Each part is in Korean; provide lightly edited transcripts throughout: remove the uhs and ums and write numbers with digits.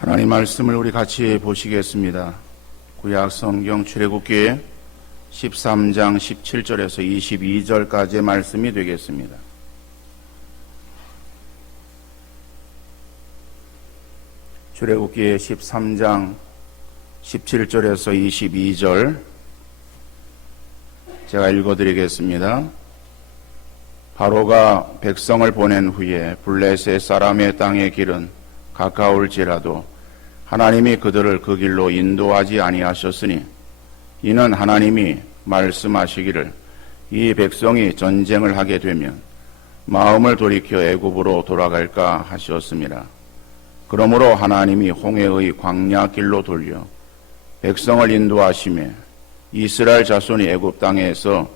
하나님 말씀을 우리 같이 보시겠습니다. 구약 성경 출애굽기 13장 17절에서 22절까지의 말씀이 되겠습니다. 출애굽기 13장 17절에서 22절 제가 읽어드리겠습니다. 바로가 백성을 보낸 후에 블레셋 사람의 땅의 길은 가까울지라도 하나님이 그들을 그 길로 인도하지 아니하셨으니 이는 하나님이 말씀하시기를 이 백성이 전쟁을 하게 되면 마음을 돌이켜 애굽으로 돌아갈까 하셨습니다. 그러므로 하나님이 홍해의 광야 길로 돌려 백성을 인도하시매 이스라엘 자손이 애굽 땅에서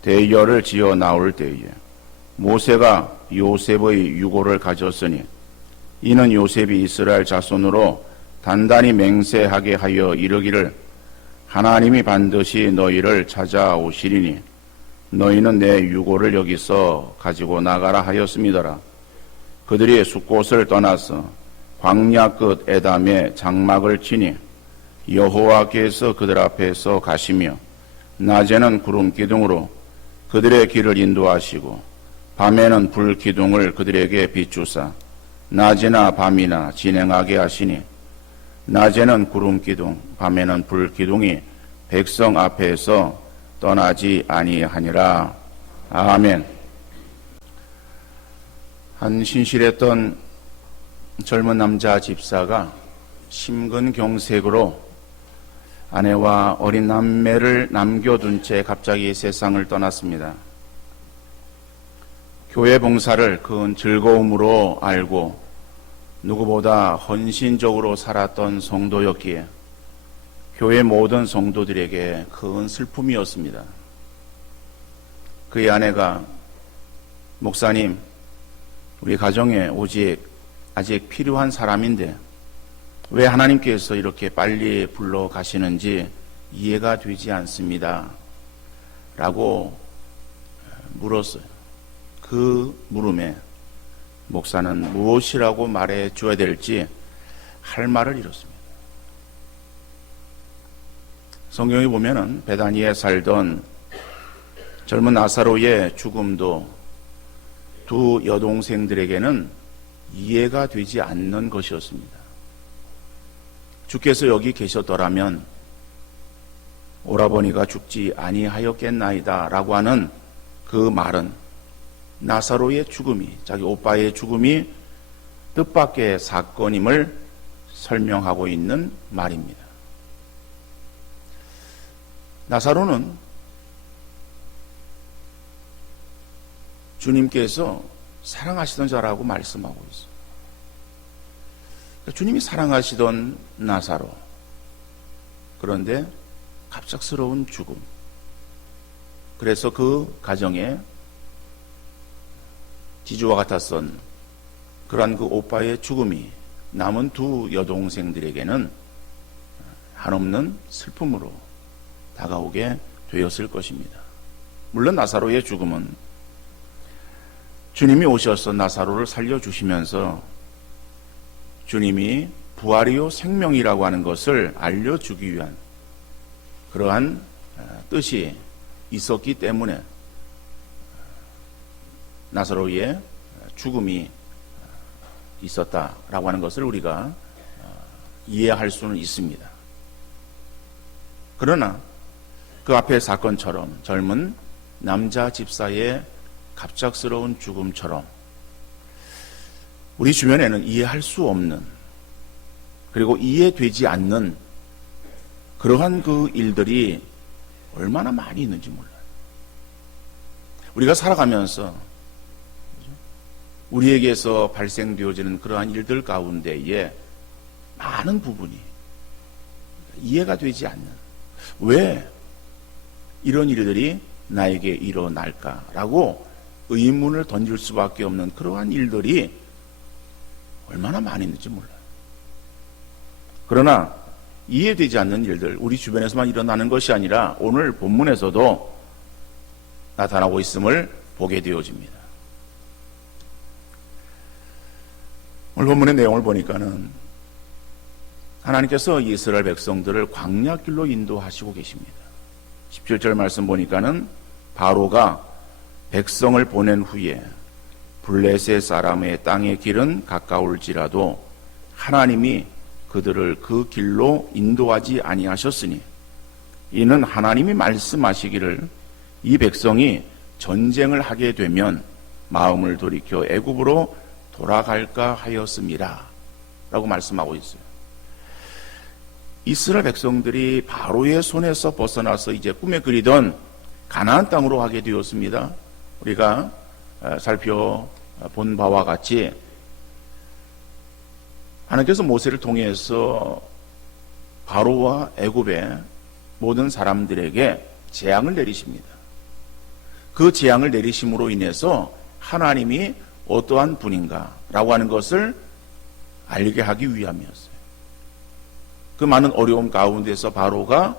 대열을 지어 나올 때에 모세가 요셉의 유고를 가졌으니 이는 요셉이 이스라엘 자손으로 단단히 맹세하게 하여 이르기를 하나님이 반드시 너희를 찾아오시리니 너희는 내 유고를 여기서 가지고 나가라 하였음이더라. 그들이 숫곳을 떠나서 광야 끝 에담에 장막을 치니 여호와께서 그들 앞에서 가시며 낮에는 구름 기둥으로 그들의 길을 인도하시고 밤에는 불 기둥을 그들에게 비추사 낮이나 밤이나 진행하게 하시니 낮에는 구름 기둥 밤에는 불 기둥이 백성 앞에서 떠나지 아니하니라. 아멘. 한 신실했던 젊은 남자 집사가 심근경색으로 아내와 어린 남매를 남겨둔 채 갑자기 세상을 떠났습니다. 교회 봉사를 큰 즐거움으로 알고 누구보다 헌신적으로 살았던 성도였기에 교회 모든 성도들에게 큰 슬픔이었습니다. 그의 아내가 목사님, 우리 가정에 아직 필요한 사람인데 왜 하나님께서 이렇게 빨리 불러 가시는지 이해가 되지 않습니다. 라고 물었어요. 그 물음에 목사는 무엇이라고 말해 줘야 될지 할 말을 잃었습니다. 성경에 보면은 베다니에 살던 젊은 나사로의 죽음도 두 여동생들에게는 이해가 되지 않는 것이었습니다. 주께서 여기 계셨더라면 오라버니가 죽지 아니하였겠나이다 라고 하는 그 말은 나사로의 죽음이, 자기 오빠의 죽음이 뜻밖의 사건임을 설명하고 있는 말입니다. 나사로는 주님께서 사랑하시던 자라고 말씀하고 있어요. 주님이 사랑하시던 나사로, 그런데 갑작스러운 죽음. 그래서 그 가정에 지주와 같았던 그러한 그 오빠의 죽음이 남은 두 여동생들에게는 한없는 슬픔으로 다가오게 되었을 것입니다. 물론 나사로의 죽음은 주님이 오셔서 나사로를 살려주시면서 주님이 부활이요 생명이라고 하는 것을 알려주기 위한 그러한 뜻이 있었기 때문에 나사로의 죽음이 있었다라고 하는 것을 우리가 이해할 수는 있습니다. 그러나 그 앞의 사건처럼 젊은 남자 집사의 갑작스러운 죽음처럼 우리 주변에는 이해할 수 없는, 그리고 이해되지 않는 그러한 그 일들이 얼마나 많이 있는지 몰라요. 우리가 살아가면서 우리에게서 발생되어지는 그러한 일들 가운데에 많은 부분이 이해가 되지 않는, 왜 이런 일들이 나에게 일어날까라고 의문을 던질 수밖에 없는 그러한 일들이 얼마나 많이 있는지 몰라요. 그러나 이해되지 않는 일들, 우리 주변에서만 일어나는 것이 아니라 오늘 본문에서도 나타나고 있음을 보게 되어집니다. 오늘 본문의 내용을 보니까는 하나님께서 이스라엘 백성들을 광야길로 인도하시고 계십니다. 17절 말씀 보니까는 바로가 백성을 보낸 후에 블레셋 사람의 땅의 길은 가까울지라도 하나님이 그들을 그 길로 인도하지 아니하셨으니 이는 하나님이 말씀하시기를 이 백성이 전쟁을 하게 되면 마음을 돌이켜 애굽으로 돌아갈까 하였습니다 라고 말씀하고 있어요. 이스라엘 백성들이 바로의 손에서 벗어나서 이제 꿈에 그리던 가나안 땅으로 가게 되었습니다. 우리가 살펴본 바와 같이 하나님께서 모세를 통해서 바로와 애굽의 모든 사람들에게 재앙을 내리십니다. 그 재앙을 내리심으로 인해서 하나님이 어떠한 분인가라고 하는 것을 알게 하기 위함이었어요. 그 많은 어려움 가운데서 바로가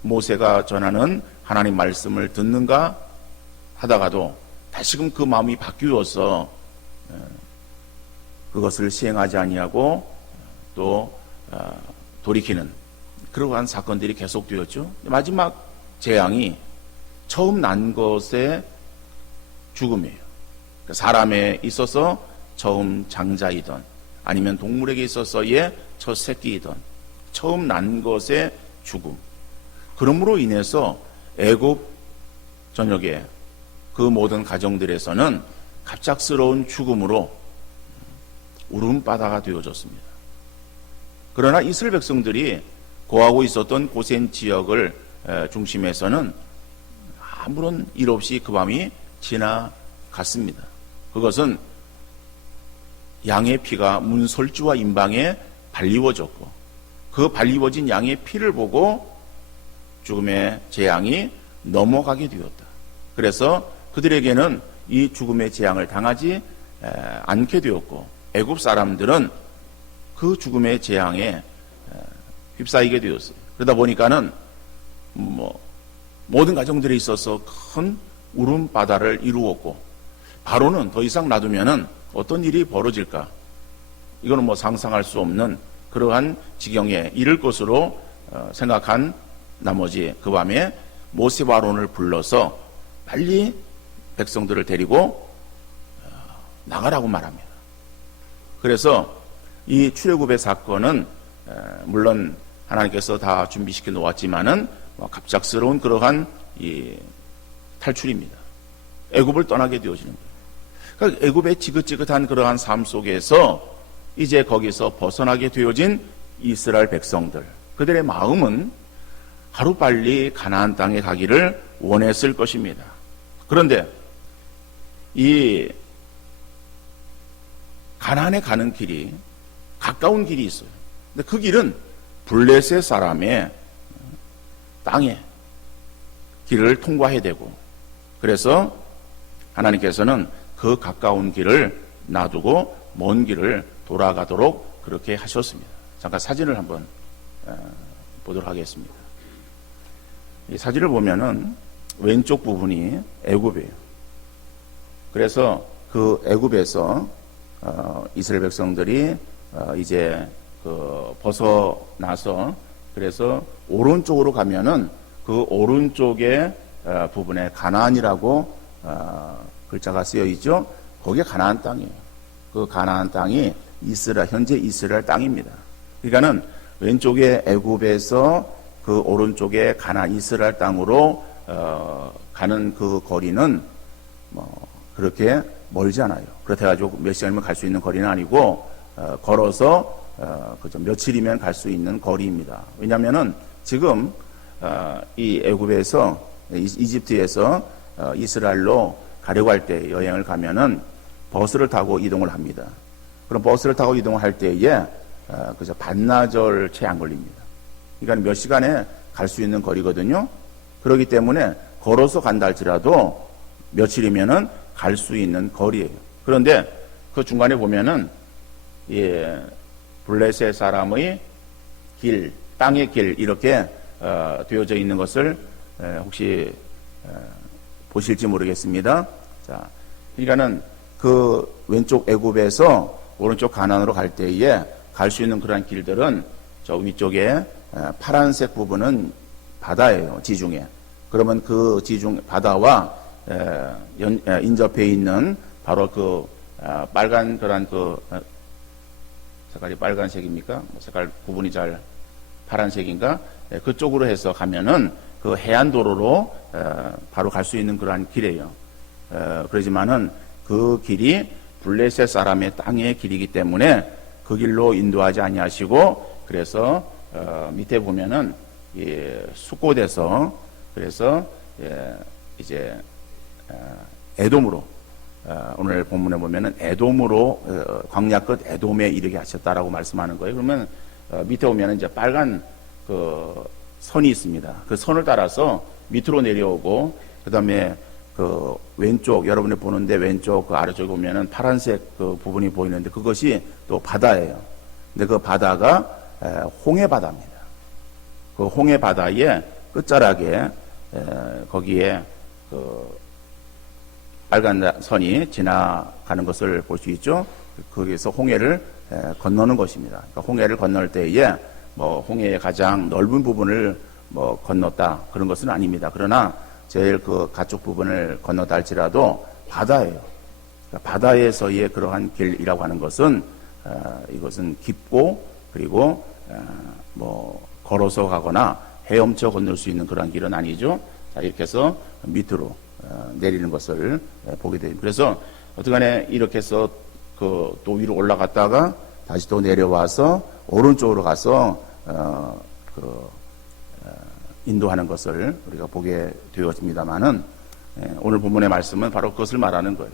모세가 전하는 하나님 말씀을 듣는가 하다가도 다시금 그 마음이 바뀌어서 그것을 시행하지 아니하고 또 돌이키는 그러한 사건들이 계속되었죠. 마지막 재앙이 처음 난 것의 죽음이에요. 사람에 있어서 처음 장자이던 아니면 동물에게 있어서의 첫 새끼이던 처음 난 것의 죽음. 그러므로 인해서 애굽 전역에 그 모든 가정들에서는 갑작스러운 죽음으로 울음바다가 되어졌습니다. 그러나 이스라엘 백성들이 거하고 있었던 고센 지역을 중심에서는 아무런 일 없이 그 밤이 지나갔습니다. 그것은 양의 피가 문설주와 임방에 발리워졌고 그 발리워진 양의 피를 보고 죽음의 재앙이 넘어가게 되었다. 그래서 그들에게는 이 죽음의 재앙을 당하지 않게 되었고 애굽 사람들은 그 죽음의 재앙에 휩싸이게 되었어요. 그러다 보니까는 모든 가정들에 있어서 큰 울음바다를 이루었고 바로는 더 이상 놔두면은 어떤 일이 벌어질까? 이거는 상상할 수 없는 그러한 지경에 이를 것으로 생각한 나머지 그 밤에 모세와 아론을 불러서 빨리 백성들을 데리고 나가라고 말합니다. 그래서 이 출애굽의 사건은 물론 하나님께서 다 준비시켜 놓았지만은 갑작스러운 그러한 이 탈출입니다. 애굽을 떠나게 되어지는 거예요. 그러니까 애굽의 지긋지긋한 그러한 삶 속에서 이제 거기서 벗어나게 되어진 이스라엘 백성들, 그들의 마음은 하루빨리 가나안 땅에 가기를 원했을 것입니다. 그런데 이 가나안에 가는 길이 가까운 길이 있어요. 근데 그 길은 블레셋 사람의 땅에 길을 통과해야 되고, 그래서 하나님께서는 그 가까운 길을 놔두고 먼 길을 돌아가도록 그렇게 하셨습니다. 잠깐 사진을 한번 보도록 하겠습니다. 이 사진을 보면은 왼쪽 부분이 애굽이에요. 그래서 그 애굽에서 이스라엘 백성들이 이제 벗어나서 그래서 오른쪽으로 가면은 그 오른쪽의 부분에 가나안이라고 글자가 쓰여 있죠. 거기에 가나안 땅이에요. 그 가나안 땅이 현재 이스라엘 땅입니다. 그러니까는 왼쪽에 애굽에서 그 오른쪽에 가나안 이스라엘 땅으로 가는 그 거리는 그렇게 멀지 않아요. 그렇다 가지고 몇 시간이면 갈 수 있는 거리는 아니고 걸어서 그저 며칠이면 갈 수 있는 거리입니다. 왜냐하면은 지금 이 애굽에서 이집트에서 이스라엘로 가려고 할 때 여행을 가면은 버스를 타고 이동을 합니다. 그럼 버스를 타고 이동을 할 때에 그저 반나절 채 안 걸립니다. 그러니까 몇 시간에 갈 수 있는 거리거든요. 그렇기 때문에 걸어서 간다 할지라도 며칠이면은 갈 수 있는 거리예요. 그런데 그 중간에 보면은 블레셋 사람의 길, 땅의 길 이렇게 되어져 있는 것을 혹시 보실지 모르겠습니다. 자, 그러니까는 그 왼쪽 애굽에서 오른쪽 가나안으로 갈 때에 갈 수 있는 그러한 길들은 저 위쪽에 파란색 부분은 바다예요. 지중해. 그러면 그 지중 바다와 인접해 있는 바로 그 빨간 그런 그 색깔이 빨간색입니까? 색깔 구분이 잘 파란색인가? 그쪽으로 해서 가면은 그 해안도로로 바로 갈 수 있는 그러한 길이에요. 그러지만은 그 길이 블레셋 사람의 땅의 길이기 때문에 그 길로 인도하지 아니하시고, 그래서 밑에 보면은 숙고돼서 그래서 이제 에돔으로, 오늘 본문에 보면은 에돔으로 광야 끝 에돔에 이르게 하셨다라고 말씀하는 거예요. 그러면 밑에 오면은 이제 빨간 그 선이 있습니다. 그 선을 따라서 밑으로 내려오고, 그 다음에 그 왼쪽, 여러분이 보는데 왼쪽 그 아래쪽에 보면은 파란색 그 부분이 보이는데 그것이 또 바다예요. 근데 그 바다가 홍해 바다입니다. 그 홍해 바다의 끝자락에 거기에 그 빨간 선이 지나가는 것을 볼 수 있죠. 거기에서 홍해를 건너는 것입니다. 그러니까 홍해를 건널 때에 뭐 홍해의 가장 넓은 부분을 뭐 건넜다 그런 것은 아닙니다. 그러나 제일 그 가쪽 부분을 건너다 할지라도 바다예요. 그러니까 바다에서의 그러한 길이라고 하는 것은 이것은 깊고, 그리고 뭐 걸어서 가거나 헤엄쳐 건널 수 있는 그런 길은 아니죠. 자, 이렇게 해서 밑으로 내리는 것을 보게 됩니다. 그래서 어떻게간에 이렇게 해서 그 또 위로 올라갔다가 다시 또 내려와서 오른쪽으로 가서 인도하는 것을 우리가 보게 되었습니다만은, 오늘 본문의 말씀은 바로 그것을 말하는 거예요.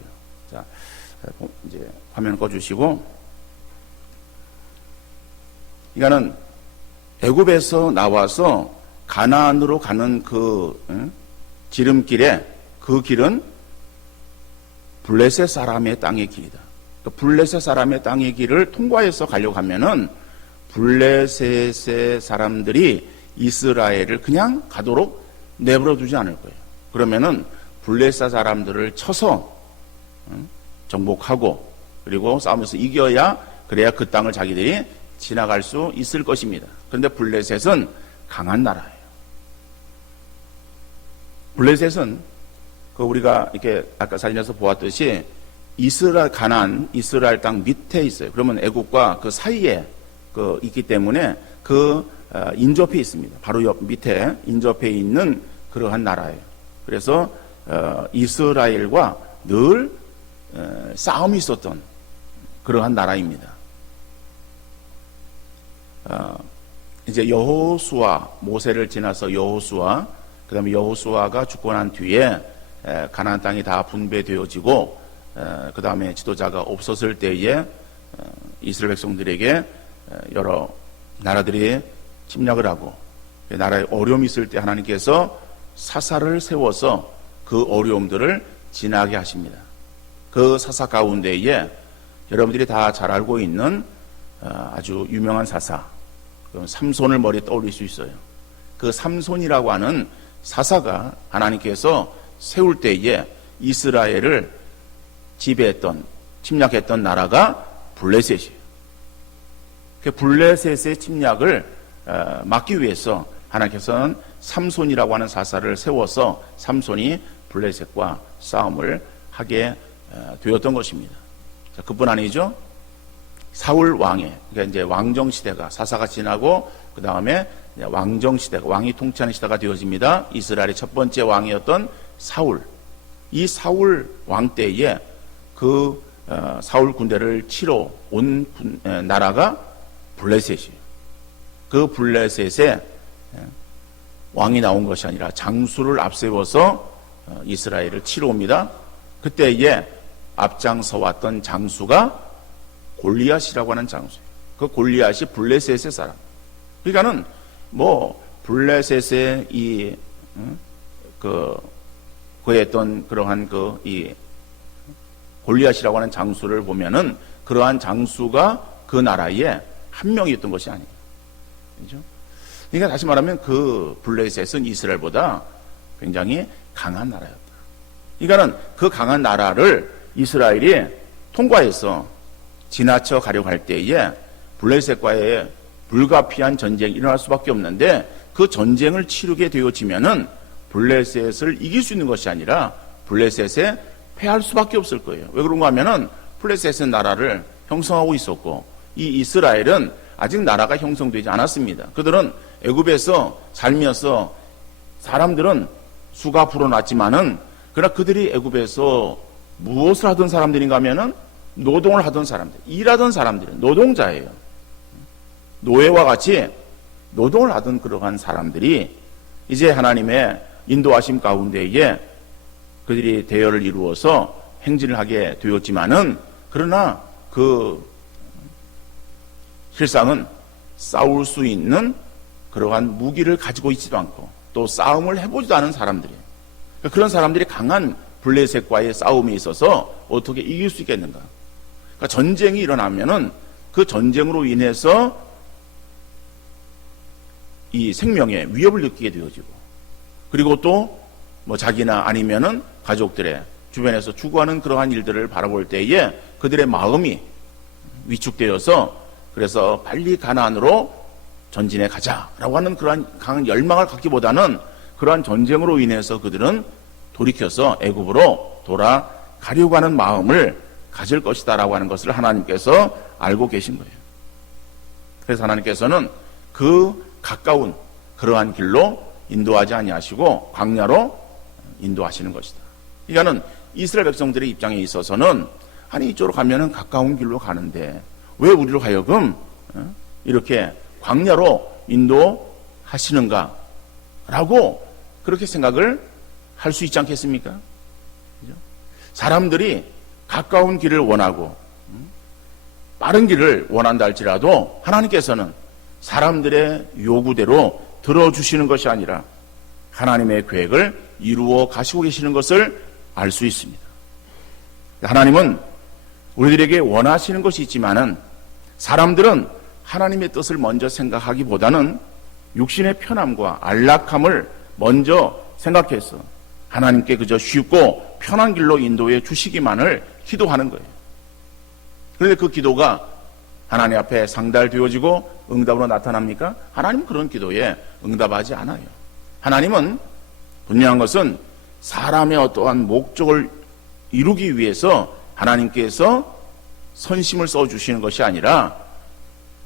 자, 이제 화면 꺼주시고, 이거는 애굽에서 나와서 가나안으로 가는 그 지름길에, 그 길은 블레셋 사람의 땅의 길이다. 그러니까 블레셋 사람의 땅의 길을 통과해서 가려고 하면은 블레셋의 사람들이 이스라엘을 그냥 가도록 내버려 두지 않을 거예요. 그러면은 블레셋 사람들을 쳐서 정복하고, 그리고 싸우면서 이겨야, 그래야 그 땅을 자기들이 지나갈 수 있을 것입니다. 그런데 블레셋은 강한 나라예요. 블레셋은 그 우리가 이렇게 아까 사진에서 보았듯이 가나안 이스라엘 땅 밑에 있어요. 그러면 애국과 그 사이에 그 있기 때문에 그 인접해 있습니다. 바로 옆 밑에 인접해 있는 그러한 나라예요. 그래서 이스라엘과 늘 싸움이 있었던 그러한 나라입니다. 이제 여호수아, 모세를 지나서 여호수아, 그 다음에 여호수아가 죽고 난 뒤에 가나안 땅이 다 분배되어지고, 그 다음에 지도자가 없었을 때에 이스라엘 백성들에게 여러 나라들이 침략을 하고, 나라에 어려움이 있을 때 하나님께서 사사를 세워서 그 어려움들을 지나게 하십니다. 그 사사 가운데에 여러분들이 다 잘 알고 있는 아주 유명한 사사, 삼손을 머리에 떠올릴 수 있어요. 그 삼손이라고 하는 사사가 하나님께서 세울 때에 이스라엘을 지배했던, 침략했던 나라가 블레셋이에요. 그 블레셋의 침략을 막기 위해서 하나님께서는 삼손이라고 하는 사사를 세워서 삼손이 블레셋과 싸움을 하게 되었던 것입니다. 자, 그뿐 아니죠. 사울 왕의, 그러니까 이제 왕정 시대가, 사사가 지나고 그 다음에 왕정 시대가, 왕이 통치하는 시대가 되어집니다. 이스라엘의 첫 번째 왕이었던 사울. 이 사울 왕 때에 그 사울 군대를 치러 온 나라가 블레셋이에요. 그 블레셋에 왕이 나온 것이 아니라 장수를 앞세워서 이스라엘을 치러 옵니다. 그때에 앞장서 왔던 장수가 골리앗이라고 하는 장수예요. 그 골리앗이 블레셋의 사람. 그러니까는 뭐 블레셋의 그의 어떤 그러한 골리앗이라고 하는 장수를 보면은 그러한 장수가 그 나라에 한 명이었던 것이 아니에요. 그렇죠? 그러니까 다시 말하면 그 블레셋은 이스라엘보다 굉장히 강한 나라였다. 그러니까는 그 강한 나라를 이스라엘이 통과해서 지나쳐 가려고 할 때에 블레셋과의 불가피한 전쟁이 일어날 수밖에 없는데 그 전쟁을 치르게 되어지면은 블레셋을 이길 수 있는 것이 아니라 블레셋에 패할 수밖에 없을 거예요. 왜 그런가 하면은 블레셋은 나라를 형성하고 있었고 이 이스라엘은 아직 나라가 형성되지 않았습니다. 그들은 애굽에서 살면서 사람들은 수가 불어났지만은 그러나 그들이 애굽에서 무엇을 하던 사람들인가 하면은 노동을 하던 사람들, 일하던 사람들, 노동자예요. 노예와 같이 노동을 하던 그러한 사람들이 이제 하나님의 인도하심 가운데에 그들이 대열을 이루어서 행진을 하게 되었지만은 그러나 그 실상은 싸울 수 있는 그러한 무기를 가지고 있지도 않고 또 싸움을 해보지도 않은 사람들이에요. 그런 사람들이 강한 블레셋과의 싸움에 있어서 어떻게 이길 수 있겠는가? 그러니까 전쟁이 일어나면은 그 전쟁으로 인해서 이 생명에 위협을 느끼게 되어지고 그리고 또 뭐 자기나 아니면은 가족들의 주변에서 추구하는 그러한 일들을 바라볼 때에 그들의 마음이 위축되어서 그래서 빨리 가나안으로 전진해 가자라고 하는 그러한 강한 열망을 갖기보다는 그러한 전쟁으로 인해서 그들은 돌이켜서 애굽으로 돌아가려고 하는 마음을 가질 것이다라고 하는 것을 하나님께서 알고 계신 거예요. 그래서 하나님께서는 그 가까운 그러한 길로 인도하지 아니하시고 광야로 인도하시는 것이다. 이거는 이스라엘 백성들의 입장에 있어서는 아니 이쪽으로 가면은 가까운 길로 가는데 왜 우리로 하여금 이렇게 광야로 인도하시는가 라고 그렇게 생각을 할 수 있지 않겠습니까? 사람들이 가까운 길을 원하고 빠른 길을 원한다 할지라도 하나님께서는 사람들의 요구대로 들어주시는 것이 아니라 하나님의 계획을 이루어 가시고 계시는 것을 알 수 있습니다. 하나님은 우리들에게 원하시는 것이 있지만은 사람들은 하나님의 뜻을 먼저 생각하기보다는 육신의 편함과 안락함을 먼저 생각해서 하나님께 그저 쉽고 편한 길로 인도해 주시기만을 기도하는 거예요. 그런데 그 기도가 하나님 앞에 상달되어지고 응답으로 나타납니까? 하나님은 그런 기도에 응답하지 않아요. 하나님은 분명한 것은 사람의 어떠한 목적을 이루기 위해서 하나님께서 선심을 써주시는 것이 아니라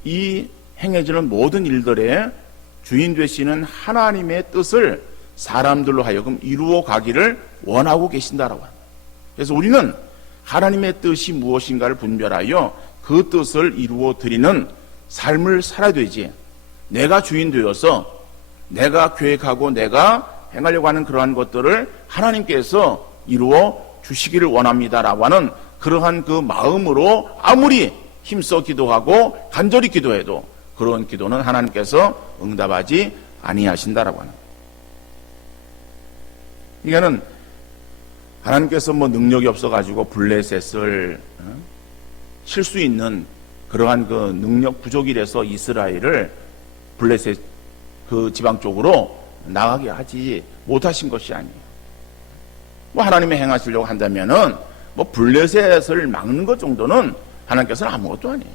이 행해지는 모든 일들의 주인 되시는 하나님의 뜻을 사람들로 하여금 이루어 가기를 원하고 계신다라고 합니다. 그래서 우리는 하나님의 뜻이 무엇인가를 분별하여 그 뜻을 이루어 드리는 삶을 살아야 되지. 내가 주인 되어서 내가 계획하고 내가 행하려고 하는 그러한 것들을 하나님께서 이루어 주시기를 원합니다라고 하는 그러한 그 마음으로 아무리 힘써 기도하고 간절히 기도해도 그런 기도는 하나님께서 응답하지 아니하신다라고 하는. 이거는 하나님께서 뭐 능력이 없어가지고 블레셋을 칠 수 있는 그러한 그 능력 부족이라서 이스라엘을 블레셋 그 지방 쪽으로 나가게 하지 못하신 것이 아니에요. 뭐 하나님이 행하시려고 한다면은 뭐 블레셋을 막는 것 정도는 하나님께서는 아무것도 아니에요.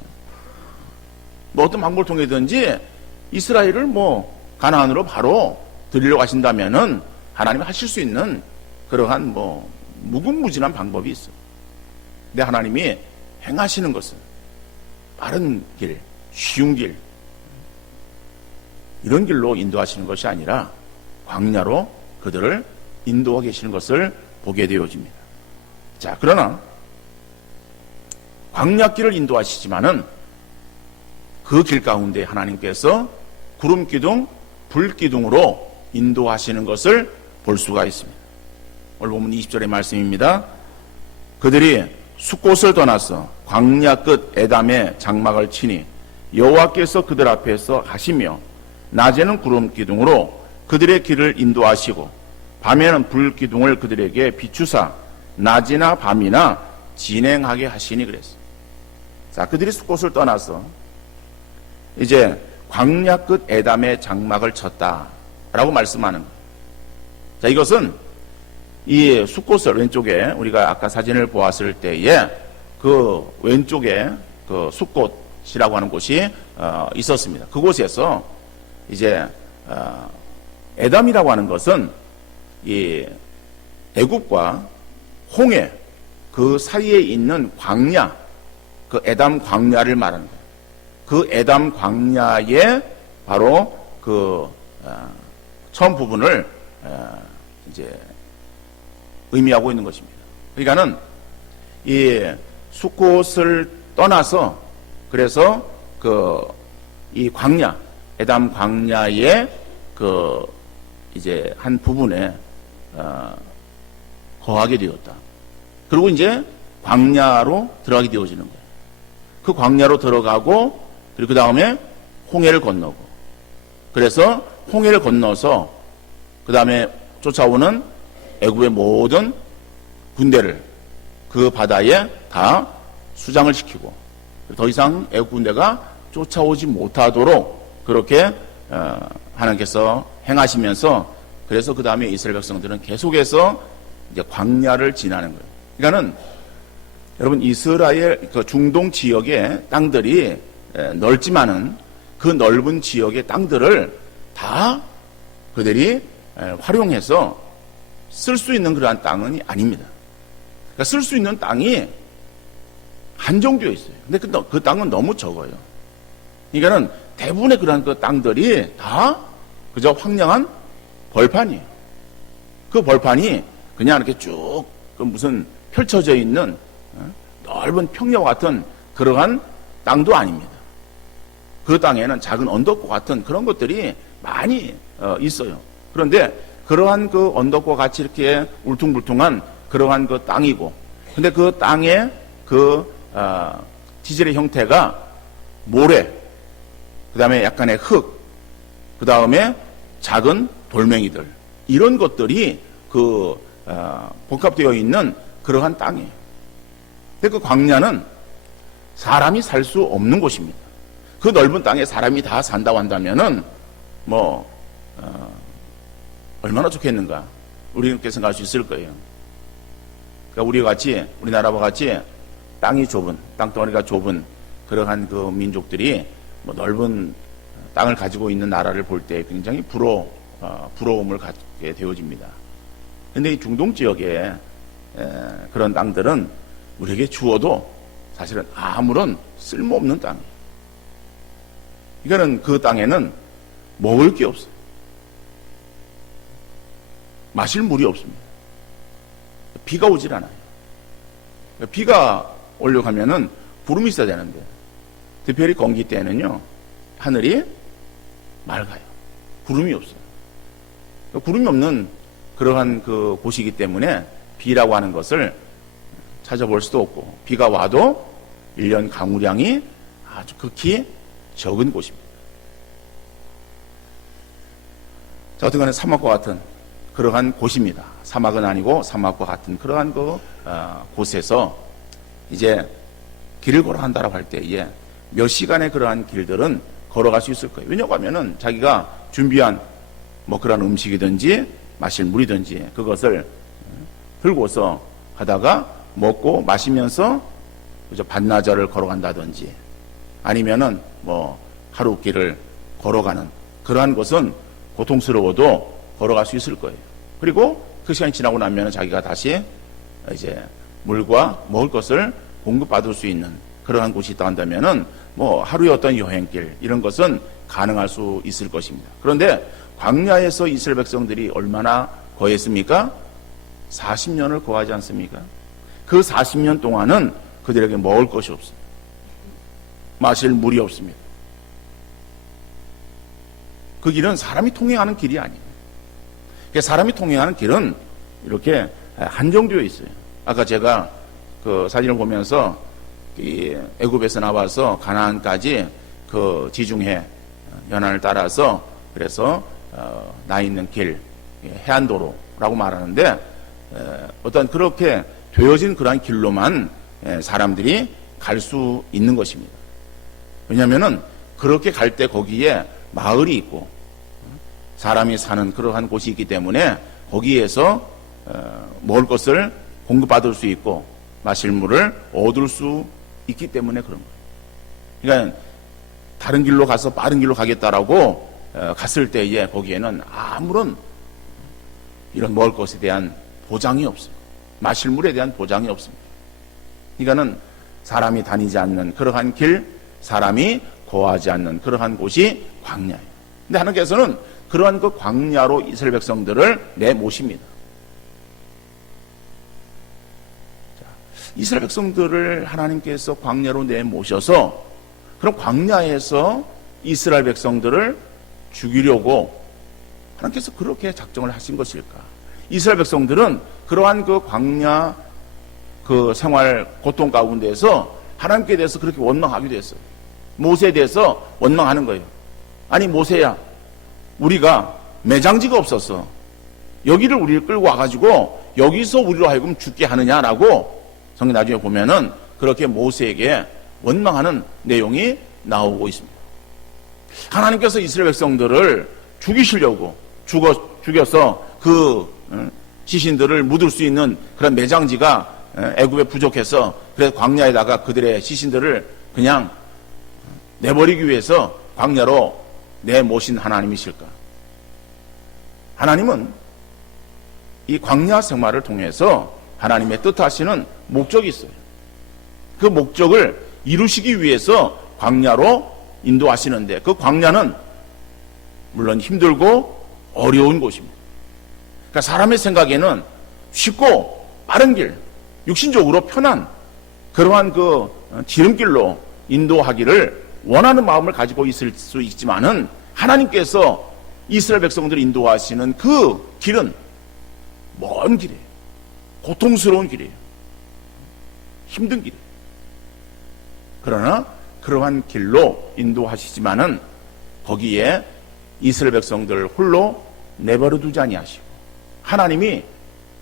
뭐 어떤 방법을 통해든지 이스라엘을 뭐 가나안으로 바로 드리려고 하신다면은 하나님이 하실 수 있는 그러한 뭐 무궁무진한 방법이 있어요. 근데 하나님이 행하시는 것은 빠른 길, 쉬운 길, 이런 길로 인도하시는 것이 아니라 광야로 그들을 인도하고 계시는 것을 보게 되어집니다. 자, 그러나 광야길을 인도하시지만은 그 길 가운데 하나님께서 구름 기둥, 불 기둥으로 인도하시는 것을 볼 수가 있습니다. 오늘 보면 20절의 말씀입니다. 그들이 숫곳을 떠나서 광야 끝 에담에 장막을 치니 여호와께서 그들 앞에서 가시며 낮에는 구름 기둥으로 그들의 길을 인도하시고 밤에는 불 기둥을 그들에게 비추사 낮이나 밤이나 진행하게 하시니 그랬어요. 자, 그들이 숫곳을 떠나서 이제 광야 끝 에담에 장막을 쳤다라고 말씀하는 거예요. 자, 이것은 이 숫곳을 왼쪽에 우리가 아까 사진을 보았을 때에 그 왼쪽에 그 숫곳 곳이라고 하는 곳이 있었습니다. 그곳에서 이제 에담이라고 하는 것은 이 애굽과 홍해 그 사이에 있는 광야, 그 에담 광야를 말하는 거예요. 그 에담 광야에 바로 그 처음 부분을 이제 의미하고 있는 것입니다. 그러니까는 이 숫곳을 떠나서 그래서 그 이 광야, 에담 광야의 그 이제 한 부분에 거하게 되었다. 그리고 이제 광야로 들어가게 되어지는 거예요. 그 광야로 들어가고 그리고 그 다음에 홍해를 건너고 그래서 홍해를 건너서 그 다음에 쫓아오는 애굽의 모든 군대를 그 바다에 다 수장을 시키고 더 이상 애굽 군대가 쫓아오지 못하도록 그렇게 하나님께서 행하시면서 그래서 그 다음에 이스라엘 백성들은 계속해서 이제 광야를 지나는 거예요. 그러니까는 여러분 이스라엘 그 중동 지역의 땅들이 넓지만은 그 넓은 지역의 땅들을 다 그들이 활용해서 쓸 수 있는 그러한 땅은 아닙니다. 그러니까 쓸 수 있는 땅이 한정되어 있어요. 근데 그 땅은 너무 적어요. 그러니까는 대부분의 그러한 그 땅들이 다 그저 황량한 벌판이에요. 그 벌판이 그냥 이렇게 쭉 그 무슨 펼쳐져 있는 넓은 평야와 같은 그러한 땅도 아닙니다. 그 땅에는 작은 언덕과 같은 그런 것들이 많이 있어요. 그런데 그러한 그 언덕과 같이 이렇게 울퉁불퉁한 그러한 그 땅이고, 근데 그 땅의 그 지질의 형태가 모래, 그 다음에 약간의 흙, 그 다음에 작은 돌멩이들, 이런 것들이 그 복합되어 있는 그러한 땅이에요. 근데 그 광야는 사람이 살 수 없는 곳입니다. 그 넓은 땅에 사람이 다 산다고 한다면은 얼마나 좋겠는가 우리 그렇게 생각할 수 있을 거예요. 그러니까 우리나라와 같이 땅이 좁은, 땅덩어리가 좁은 그러한 그 민족들이 넓은 땅을 가지고 있는 나라를 볼 때 굉장히 부러움을 갖게 되어집니다. 그런데 이 중동 지역의 그런 땅들은 우리에게 주어도 사실은 아무런 쓸모없는 땅이에요. 이거는 그 땅에는 먹을 게 없어요. 마실 물이 없습니다. 비가 오질 않아요. 비가 오려고 하면은 구름이 있어야 되는데, 특별히 건기 때는요, 하늘이 맑아요. 구름이 없어요. 구름이 없는 그러한 그 곳이기 때문에 비라고 하는 것을 찾아볼 수도 없고, 비가 와도 1년 강우량이 아주 극히 적은 곳입니다. 자, 어떤 간에 사막과 같은 그러한 곳입니다. 사막은 아니고 사막과 같은 그러한 그 곳에서 이제 길을 걸어간다라고 할 때에 몇 시간의 그러한 길들은 걸어갈 수 있을 거예요. 왜냐고 하면은 자기가 준비한 그런 음식이든지 마실 물이든지 그것을 들고서 가다가 먹고 마시면서 그저 반나절을 걸어간다든지 아니면은 하루 길을 걸어가는 그러한 것은 고통스러워도 걸어갈 수 있을 거예요. 그리고 그 시간이 지나고 나면 자기가 다시 이제 물과 먹을 것을 공급받을 수 있는 그러한 곳이 있다 한다면은 하루의 어떤 여행길 이런 것은 가능할 수 있을 것입니다. 그런데 광야에서 이스라엘 백성들이 얼마나 거했습니까? 40년을 거하지 않습니까? 그 40년 동안은 그들에게 먹을 것이 없습니다. 마실 물이 없습니다. 그 길은 사람이 통행하는 길이 아니에요. 사람이 통행하는 길은 이렇게 한정되어 있어요. 아까 제가 그 사진을 보면서 이 애굽에서 나와서 가나안까지 그 지중해 연안을 따라서 그래서 나 있는 길, 해안도로라고 말하는데 어떤 그렇게 되어진 그러한 길로만 사람들이 갈 수 있는 것입니다. 왜냐하면은 그렇게 갈 때 거기에 마을이 있고 사람이 사는 그러한 곳이 있기 때문에 거기에서 먹을 것을 공급받을 수 있고 마실 물을 얻을 수 있기 때문에 그런 거예요. 그러니까 다른 길로 가서 빠른 길로 가겠다라고 갔을 때에 거기에는 아무런 이런 먹을 것에 대한 보장이 없어요. 마실 물에 대한 보장이 없습니다. 그러니까는 사람이 다니지 않는 그러한 길, 사람이 거하지 않는 그러한 곳이 광야예요. 근데 하나님께서는 그러한 그 광야로 이스라엘 백성들을 내모십니다. 이스라엘 백성들을 하나님께서 광야로 내모셔서 그럼 광야에서 이스라엘 백성들을 죽이려고 하나님께서 그렇게 작정을 하신 것일까? 이스라엘 백성들은 그러한 그 광야 그 생활 고통 가운데서 하나님께 대해서 그렇게 원망하기도 했어요. 모세에 대해서 원망하는 거예요. 아니 모세야, 우리가 매장지가 없었어. 여기를 우리를 끌고 와가지고 여기서 우리로 하여금 죽게 하느냐라고 성경 나중에 보면은 그렇게 모세에게 원망하는 내용이 나오고 있습니다. 하나님께서 이스라엘 백성들을 죽이시려고 죽여서 그 시신들을 묻을 수 있는 그런 매장지가 애굽에 부족해서 그래서 광야에다가 그들의 시신들을 그냥 내버리기 위해서 광야로 내모신 하나님이실까? 하나님은 이 광야 생활을 통해서 하나님의 뜻하시는 목적이 있어요. 그 목적을 이루시기 위해서 광야로 인도하시는데 그 광야는 물론 힘들고 어려운 곳입니다. 그러니까 사람의 생각에는 쉽고 빠른 길, 육신적으로 편한 그러한 그 지름길로 인도하기를 원하는 마음을 가지고 있을 수 있지만은 하나님께서 이스라엘 백성들을 인도하시는 그 길은 먼 길이에요. 고통스러운 길이에요. 힘든 길이에요. 그러나 그러한 길로 인도하시지만은 거기에 이스라엘 백성들을 홀로 내버려 두지 아니하시고 하나님이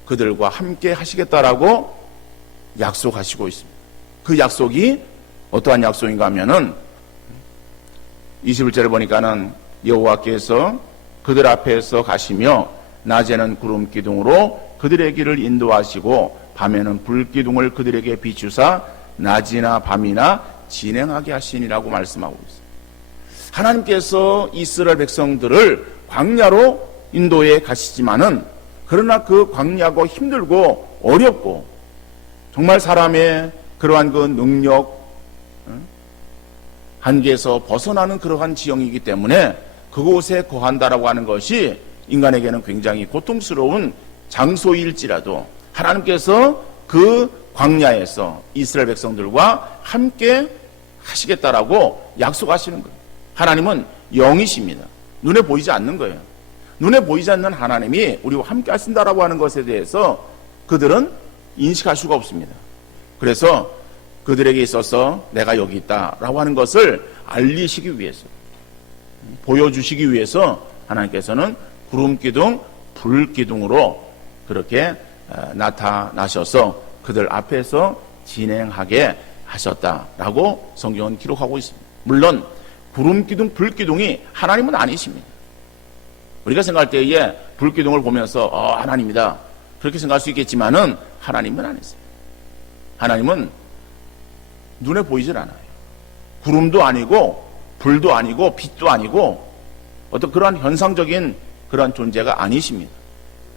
그들과 함께 하시겠다라고 약속하시고 있습니다. 그 약속이 어떠한 약속인가 하면은 21절에 보니까는 여호와께서 그들 앞에서 가시며 낮에는 구름 기둥으로 그들의 길을 인도하시고 밤에는 불 기둥을 그들에게 비추사 낮이나 밤이나 진행하게 하시니라고 말씀하고 있습니다. 하나님께서 이스라엘 백성들을 광야로 인도해 가시지만은 그러나 그 광야가 힘들고 어렵고 정말 사람의 그러한 그 능력 한계에서 벗어나는 그러한 지형이기 때문에 그곳에 거한다라고 하는 것이 인간에게는 굉장히 고통스러운 장소일지라도 하나님께서 그 광야에서 이스라엘 백성들과 함께 하시겠다라고 약속하시는 거예요. 하나님은 영이십니다. 눈에 보이지 않는 거예요. 눈에 보이지 않는 하나님이 우리와 함께 하신다라고 하는 것에 대해서 그들은 인식할 수가 없습니다. 그래서 그들에게 있어서 내가 여기 있다라고 하는 것을 알리시기 위해서 보여주시기 위해서 하나님께서는 구름기둥, 불기둥으로 그렇게 나타나셔서 그들 앞에서 진행하게 하셨다라고 성경은 기록하고 있습니다. 물론 구름기둥, 불기둥이 하나님은 아니십니다. 우리가 생각할 때에 불기둥을 보면서 하나님이다 그렇게 생각할 수 있겠지만은 하나님은 아니세요. 하나님은 눈에 보이질 않아요. 구름도 아니고 불도 아니고 빛도 아니고 어떤 그러한 현상적인 그러한 존재가 아니십니다.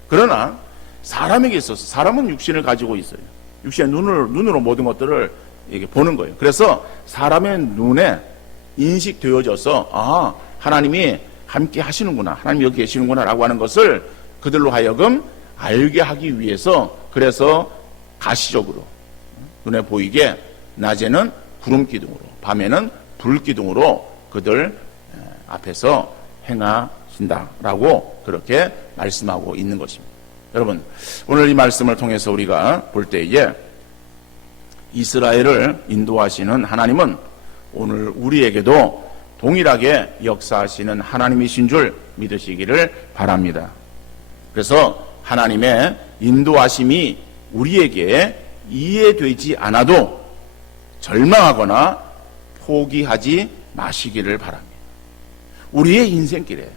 그러나 사람에게 있어서 사람은 육신을 가지고 있어요. 육신의 눈으로 모든 것들을 이렇게 보는 거예요. 그래서 사람의 눈에 인식되어져서 하나님이 함께 하시는구나, 하나님이 여기 계시는구나 라고 하는 것을 그들로 하여금 알게 하기 위해서 그래서 가시적으로 눈에 보이게 낮에는 구름기둥으로 밤에는 불기둥으로 그들 앞에서 행하신다라고 그렇게 말씀하고 있는 것입니다. 여러분 오늘 이 말씀을 통해서 우리가 볼 때에 이스라엘을 인도하시는 하나님은 오늘 우리에게도 동일하게 역사하시는 하나님이신 줄 믿으시기를 바랍니다. 그래서 하나님의 인도하심이 우리에게 이해되지 않아도 절망하거나 포기하지 마시기를 바랍니다. 우리의 인생길에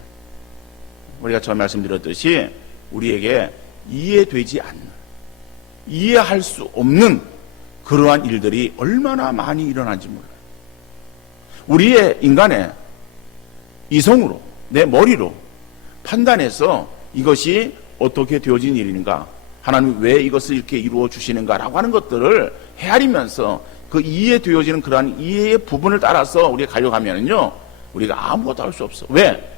우리가 처음 말씀드렸듯이 우리에게 이해되지 않는, 이해할 수 없는 그러한 일들이 얼마나 많이 일어난지 몰라요. 우리의 인간의 이성으로, 내 머리로 판단해서 이것이 어떻게 되어진 일인가, 하나님 왜 이것을 이렇게 이루어 주시는가라고 하는 것들을 헤아리면서 그 이해되어지는 그러한 이해의 부분을 따라서 우리가 가려가면요, 우리가 아무것도 할 수 없어. 왜?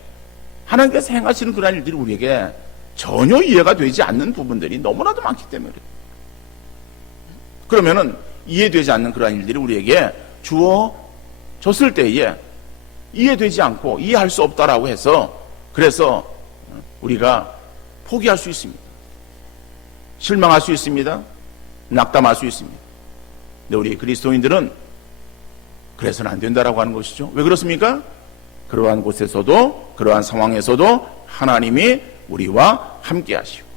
하나님께서 행하시는 그러한 일들이 우리에게 전혀 이해가 되지 않는 부분들이 너무나도 많기 때문에 그래요. 그러면은 이해되지 않는 그러한 일들이 우리에게 주어졌을 때에 이해되지 않고 이해할 수 없다라고 해서, 그래서 우리가 포기할 수 있습니다. 실망할 수 있습니다. 낙담할 수 있습니다. 근데 우리 그리스도인들은 그래서는 안 된다라고 하는 것이죠. 왜 그렇습니까? 그러한 곳에서도, 그러한 상황에서도 하나님이 우리와 함께 하시고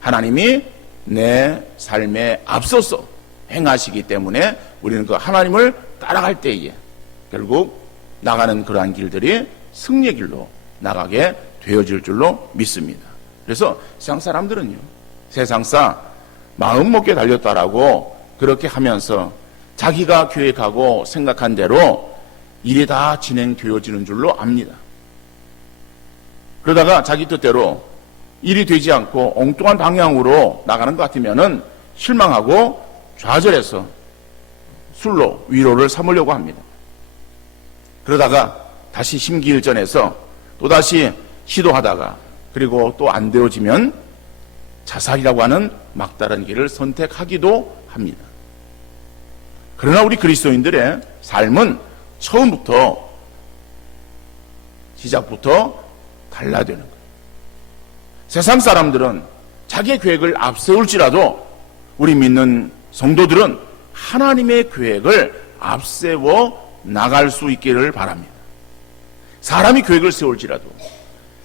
하나님이 내 삶에 앞서서 행하시기 때문에 우리는 그 하나님을 따라갈 때에 결국 나가는 그러한 길들이 승리의 길로 나가게 되어질 줄로 믿습니다. 그래서 세상 사람들은요, 세상사 마음 먹게 달렸다라고 그렇게 하면서 자기가 계획하고 생각한 대로 일이 다 진행되어지는 줄로 압니다. 그러다가 자기 뜻대로 일이 되지 않고 엉뚱한 방향으로 나가는 것 같으면은 실망하고 좌절해서 술로 위로를 삼으려고 합니다. 그러다가 다시 심기일전해서 또다시 시도하다가 그리고 또 안 되어지면 자살이라고 하는 막다른 길을 선택하기도 합니다. 그러나 우리 그리스도인들의 삶은 처음부터 시작부터 달라야 되는 거예요. 세상 사람들은 자기의 계획을 앞세울지라도 우리 믿는 성도들은 하나님의 계획을 앞세워 나갈 수 있기를 바랍니다. 사람이 계획을 세울지라도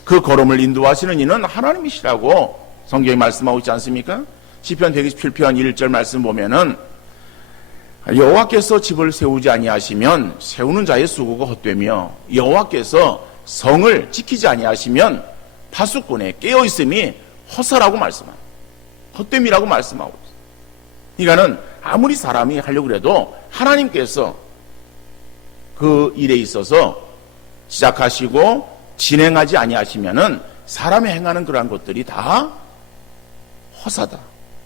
그 걸음을 인도하시는 이는 하나님이시라고 성경이 말씀하고 있지 않습니까? 시편 127편 1절 말씀 보면은 여호와께서 집을 세우지 아니하시면 세우는 자의 수고가 헛되며 여호와께서 성을 지키지 아니하시면 파수꾼의 깨어있음이 허사라고 말씀합니다. 헛됨이라고 말씀하고 있습니다. 그러니까는 아무리 사람이 하려고 해도 하나님께서 그 일에 있어서 시작하시고 진행하지 아니하시면은 사람이 행하는 그러한 것들이 다 허사다,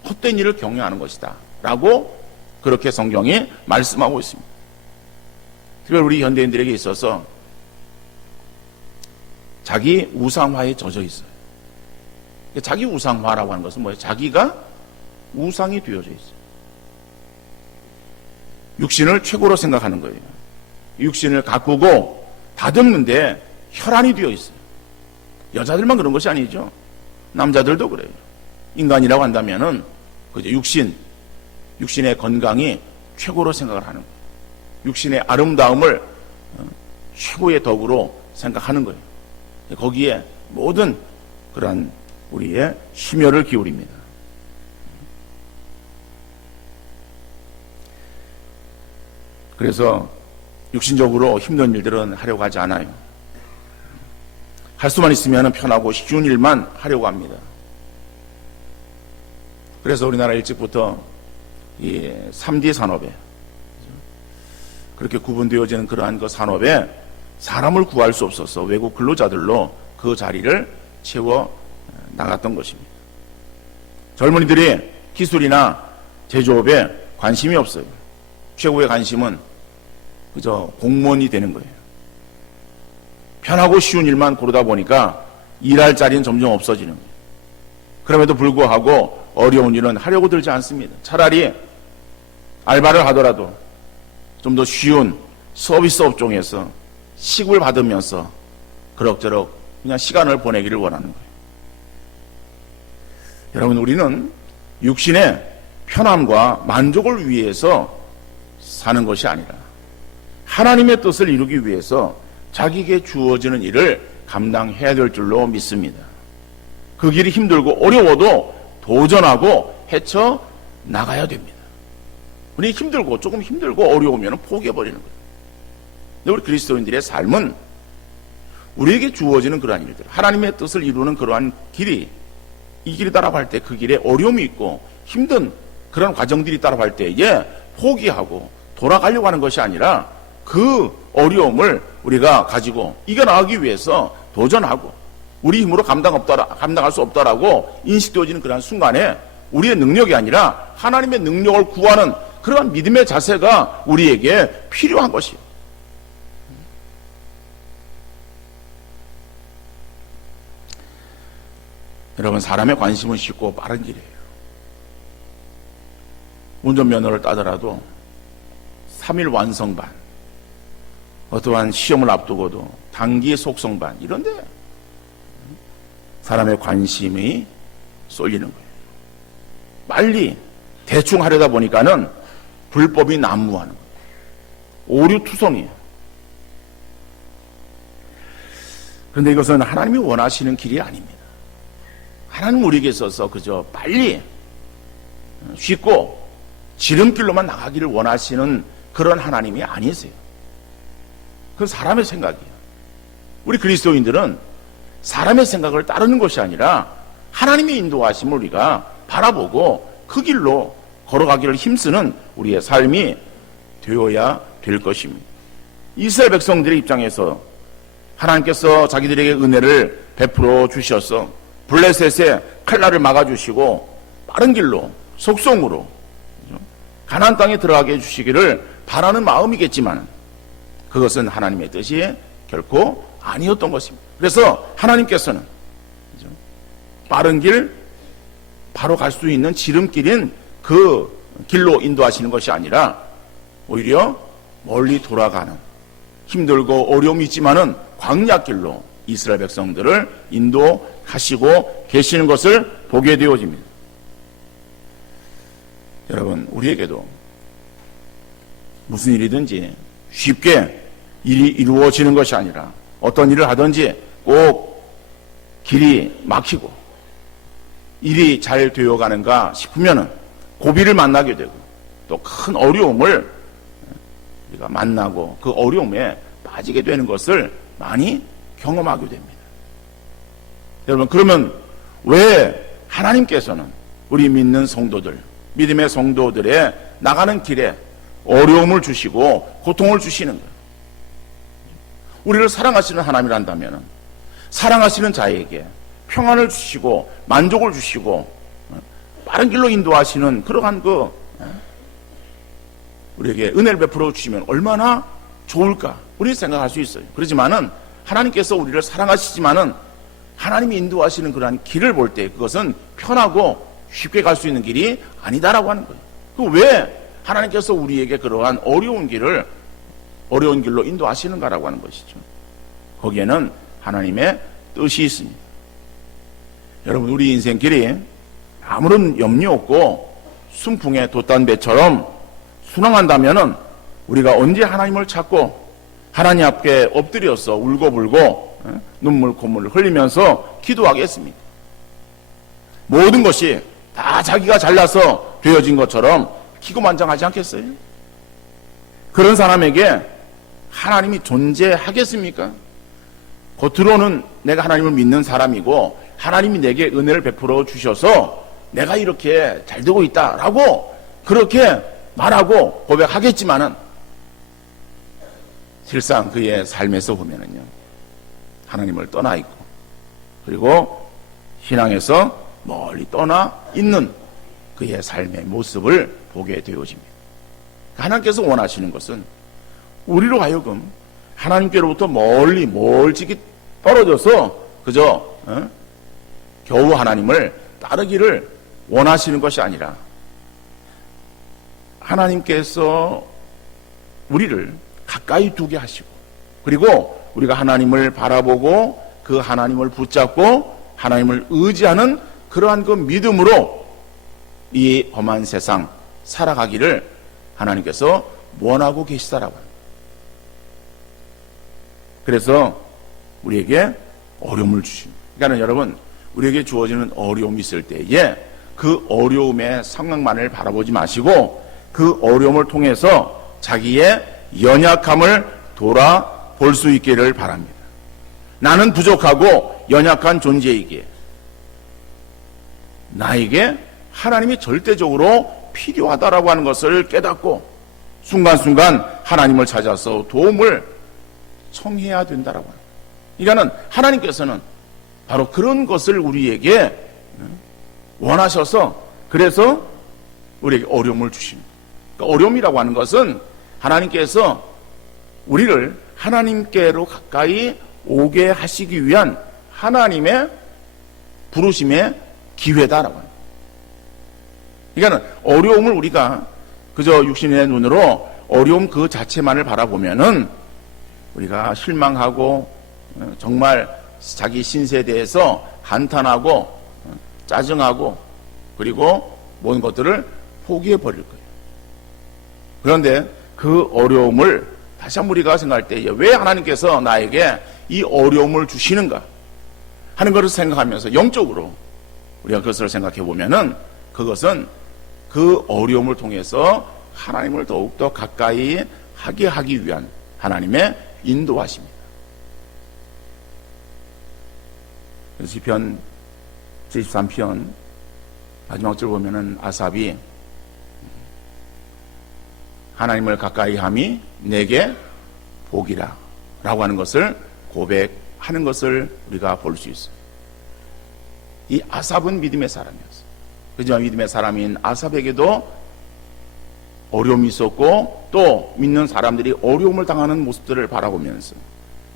헛된 일을 경영하는 것이다 라고 그렇게 성경이 말씀하고 있습니다. 특별히 우리 현대인들에게 있어서 자기 우상화에 젖어 있어요. 자기 우상화라고 하는 것은 뭐예요? 자기가 우상이 되어져 있어요. 육신을 최고로 생각하는 거예요. 육신을 가꾸고 다듬는데 혈안이 되어 있어요. 여자들만 그런 것이 아니죠. 남자들도 그래요. 인간이라고 한다면은 그죠, 육신의 건강이 최고로 생각을 하는 거예요. 육신의 아름다움을 최고의 덕으로 생각하는 거예요. 거기에 모든 그러한 우리의 심혈을 기울입니다. 그래서 육신적으로 힘든 일들은 하려고 하지 않아요. 할 수만 있으면 편하고 쉬운 일만 하려고 합니다. 그래서 우리나라 일찍부터 이 3D 산업에 그렇게 구분되어지는 그러한 그 산업에 사람을 구할 수 없어서 외국 근로자들로 그 자리를 채워 나갔던 것입니다. 젊은이들이 기술이나 제조업에 관심이 없어요. 최고의 관심은 그저 공무원이 되는 거예요. 편하고 쉬운 일만 고르다 보니까 일할 자리는 점점 없어지는 거예요. 그럼에도 불구하고 어려운 일은 하려고 들지 않습니다. 차라리 알바를 하더라도 좀 더 쉬운 서비스 업종에서 시급을 받으면서 그럭저럭 그냥 시간을 보내기를 원하는 거예요. 여러분, 우리는 육신의 편함과 만족을 위해서 사는 것이 아니라 하나님의 뜻을 이루기 위해서 자기에게 주어지는 일을 감당해야 될 줄로 믿습니다. 그 길이 힘들고 어려워도 도전하고 헤쳐 나가야 됩니다. 우리 힘들고 조금 힘들고 어려우면 포기해버리는 거예요. 근데 우리 그리스도인들의 삶은 우리에게 주어지는 그러한 일들, 하나님의 뜻을 이루는 그러한 길이, 이 길이 따라갈 때 그 길에 어려움이 있고 힘든 그런 과정들이 따라갈 때에 포기하고 돌아가려고 하는 것이 아니라 그 어려움을 우리가 가지고 이겨나가기 위해서 도전하고 우리 힘으로 감당할 수 없다라고 인식되어지는 그러한 순간에 우리의 능력이 아니라 하나님의 능력을 구하는 그러한 믿음의 자세가 우리에게 필요한 것이에요. 여러분, 사람의 관심은 쉽고 빠른 길이에요. 운전면허를 따더라도 3일 완성반, 어떠한 시험을 앞두고도 단기 속성반, 이런데 사람의 관심이 쏠리는 거예요. 빨리 대충 하려다 보니까는 불법이 난무하는 거예요. 오류투성이에요. 그런데 이것은 하나님이 원하시는 길이 아닙니다. 하나님 우리에게 있어서 그저 빨리 쉽고 지름길로만 나가기를 원하시는 그런 하나님이 아니세요. 그건 사람의 생각이에요. 우리 그리스도인들은 사람의 생각을 따르는 것이 아니라 하나님의 인도하심을 우리가 바라보고 그 길로 걸어가기를 힘쓰는 우리의 삶이 되어야 될 것입니다. 이스라엘 백성들의 입장에서 하나님께서 자기들에게 은혜를 베풀어 주셔서 블레셋의 칼날을 막아주시고 빠른 길로 속성으로 가나안 땅에 들어가게 해주시기를 바라는 마음이겠지만 그것은 하나님의 뜻이 결코 아니었던 것입니다. 그래서 하나님께서는 빠른 길, 바로 갈 수 있는 지름길인 그 길로 인도하시는 것이 아니라 오히려 멀리 돌아가는 힘들고 어려움이 있지만은 광야길로 이스라엘 백성들을 인도하시고 계시는 것을 보게 되어집니다. 여러분, 우리에게도 무슨 일이든지 쉽게 일이 이루어지는 것이 아니라 어떤 일을 하든지 꼭 길이 막히고 일이 잘 되어가는가 싶으면은 고비를 만나게 되고 또 큰 어려움을 우리가 만나고 그 어려움에 빠지게 되는 것을 많이 경험하게 됩니다. 여러분, 그러면 왜 하나님께서는 우리 믿는 성도들, 믿음의 성도들의 나가는 길에 어려움을 주시고 고통을 주시는 거예요? 우리를 사랑하시는 하나님이란다면 사랑하시는 자에게 평안을 주시고 만족을 주시고 빠른 길로 인도하시는 그러한 우리에게 은혜를 베풀어 주시면 얼마나 좋을까 우리 생각할 수 있어요. 그렇지만은 하나님께서 우리를 사랑하시지만은 하나님이 인도하시는 그러한 길을 볼 때 그것은 편하고 쉽게 갈 수 있는 길이 아니다라고 하는 거예요. 왜 하나님께서 우리에게 그러한 어려운 길로 인도하시는가라고 하는 것이죠. 거기에는 하나님의 뜻이 있습니다. 여러분, 우리 인생길이 아무런 염려 없고 순풍에 돛단 배처럼 순항한다면은 우리가 언제 하나님을 찾고 하나님 앞에 엎드려서 울고불고 눈물 콧물을 흘리면서 기도하겠습니다. 모든 것이 다 자기가 잘나서 되어진 것처럼 기고만장하지 않겠어요? 그런 사람에게 하나님이 존재하겠습니까? 겉으로는 내가 하나님을 믿는 사람이고 하나님이 내게 은혜를 베풀어 주셔서 내가 이렇게 잘 되고 있다라고 그렇게 말하고 고백하겠지만은 실상 그의 삶에서 보면은요, 하나님을 떠나 있고 그리고 신앙에서 멀리 떠나 있는 그의 삶의 모습을 보게 되어집니다. 하나님께서 원하시는 것은 우리로 하여금 하나님께로부터 멀찍이 떨어져서 그저 겨우 하나님을 따르기를 원하시는 것이 아니라 하나님께서 우리를 가까이 두게 하시고 그리고 우리가 하나님을 바라보고 그 하나님을 붙잡고 하나님을 의지하는 그러한 그 믿음으로 이 험한 세상 살아가기를 하나님께서 원하고 계시다라고 합니다. 그래서 우리에게 어려움을 주십니다. 그러니까 여러분, 우리에게 주어지는 어려움이 있을 때에 그 어려움의 상황만을 바라보지 마시고 그 어려움을 통해서 자기의 연약함을 돌아볼 수 있기를 바랍니다. 나는 부족하고 연약한 존재이기에 나에게 하나님이 절대적으로 필요하다라고 하는 것을 깨닫고 순간순간 하나님을 찾아서 도움을 청해야 된다라고 합니다. 그러니까는 하나님께서는 바로 그런 것을 우리에게 원하셔서 그래서 우리에게 어려움을 주십니다. 그러니까 어려움이라고 하는 것은 하나님께서 우리를 하나님께로 가까이 오게 하시기 위한 하나님의 부르심의 기회다라고 합니다. 그러니까 어려움을 우리가 그저 육신의 눈으로 어려움 그 자체만을 바라보면은 우리가 실망하고 정말 자기 신세에 대해서 한탄하고 짜증하고 그리고 모든 것들을 포기해 버릴 거예요. 그런데 그 어려움을 다시 한번 우리가 생각할 때 왜 하나님께서 나에게 이 어려움을 주시는가 하는 것을 생각하면서 영적으로 우리가 그것을 생각해 보면은 그것은 그 어려움을 통해서 하나님을 더욱더 가까이 하게 하기 위한 하나님의 인도하십니다. 시편 73편 마지막 절 보면은 아삽이 하나님을 가까이 함이 내게 복이라 라고 하는 것을 고백하는 것을 우리가 볼 수 있어요. 이 아삽은 믿음의 사람이었어요. 그지만 믿음의 사람인 아삽에게도 어려움이 있었고 또 믿는 사람들이 어려움을 당하는 모습들을 바라보면서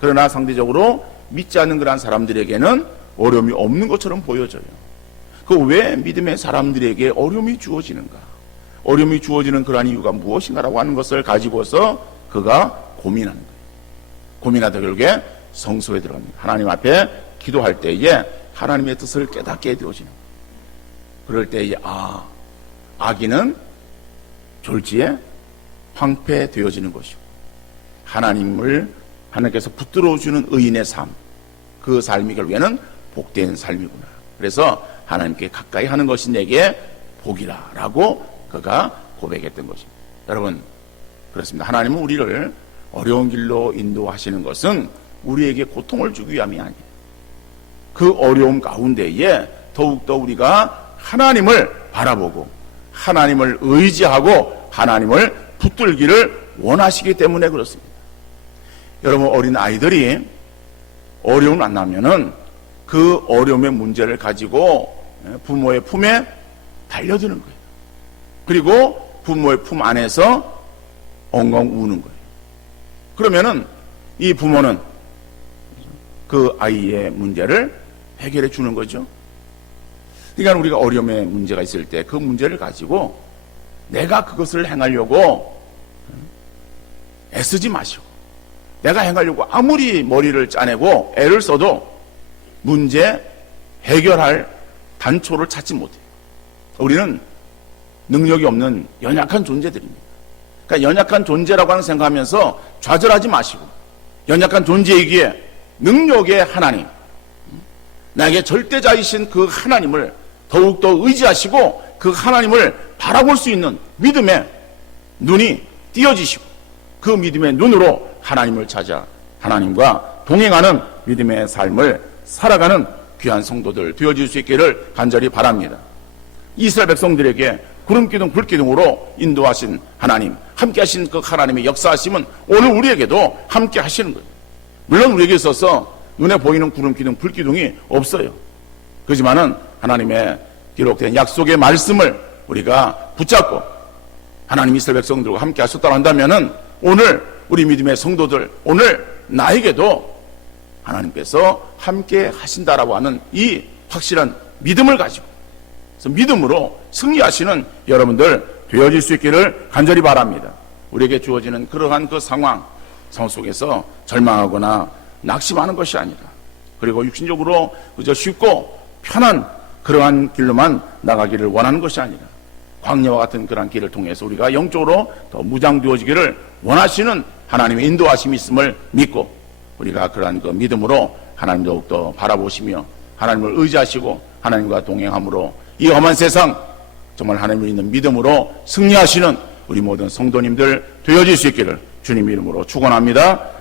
그러나 상대적으로 믿지 않는 그러한 사람들에게는 어려움이 없는 것처럼 보여져요. 그 왜 믿음의 사람들에게 어려움이 주어지는가? 어려움이 주어지는 그러한 이유가 무엇인가라고 하는 것을 가지고서 그가 고민하는 거예요. 고민하다 결국에 성소에 들어갑니다. 하나님 앞에 기도할 때에 하나님의 뜻을 깨닫게 되어지는 거예요. 그럴 때에 악인은 졸지에 황폐되어지는 것이고 하나님께서 붙들어 주는 의인의 삶, 그 삶이 결국에는 복된 삶이구나. 그래서 하나님께 가까이 하는 것이 내게 복이라 라고 그가 고백했던 것입니다. 여러분 그렇습니다. 하나님은 우리를 어려운 길로 인도하시는 것은 우리에게 고통을 주기 위함이 아니에요. 그 어려움 가운데에 더욱더 우리가 하나님을 바라보고 하나님을 의지하고 하나님을 붙들기를 원하시기 때문에 그렇습니다. 여러분 어린 아이들이 어려움 만나면은 그 어려움의 문제를 가지고 부모의 품에 달려드는 거예요. 그리고 부모의 품 안에서 엉엉 우는 거예요. 그러면은 이 부모는 그 아이의 문제를 해결해 주는 거죠. 그러니까 우리가 어려움의 문제가 있을 때 그 문제를 가지고 내가 그것을 행하려고 애쓰지 마시고 내가 행하려고 아무리 머리를 짜내고 애를 써도 문제 해결할 단초를 찾지 못해요. 우리는 능력이 없는 연약한 존재들입니다. 그러니까 연약한 존재라고 하는 생각하면서 좌절하지 마시고 연약한 존재이기에 능력의 하나님, 나에게 절대자이신 그 하나님을 더욱더 의지하시고 그 하나님을 바라볼 수 있는 믿음의 눈이 띄어지시고 그 믿음의 눈으로 하나님을 찾아 하나님과 동행하는 믿음의 삶을 살아가는 귀한 성도들 되어질 수 있기를 간절히 바랍니다. 이스라엘 백성들에게 구름기둥 불기둥으로 인도하신 하나님, 함께 하신 그 하나님의 역사하심은 오늘 우리에게도 함께 하시는 거예요. 물론 우리에게 있어서 눈에 보이는 구름기둥 불기둥이 없어요. 그렇지만은 하나님의 기록된 약속의 말씀을 우리가 붙잡고 하나님 이스라엘 백성들과 함께 하셨다고 한다면은 오늘 우리 믿음의 성도들, 오늘 나에게도 하나님께서 함께 하신다라고 하는 이 확실한 믿음을 가지고 그래서 믿음으로 승리하시는 여러분들 되어질 수 있기를 간절히 바랍니다. 우리에게 주어지는 그러한 그 상황 속에서 절망하거나 낙심하는 것이 아니라 그리고 육신적으로 그저 쉽고 편한 그러한 길로만 나가기를 원하는 것이 아니라 광야와 같은 그러한 길을 통해서 우리가 영적으로 더 무장되어지기를 원하시는 하나님의 인도하심이 있음을 믿고 우리가 그러한 그 믿음으로 하나님 더욱더 바라보시며 하나님을 의지하시고 하나님과 동행함으로 이 험한 세상 정말 하나님을 믿는 믿음으로 승리하시는 우리 모든 성도님들 되어질 수 있기를 주님 이름으로 축원합니다.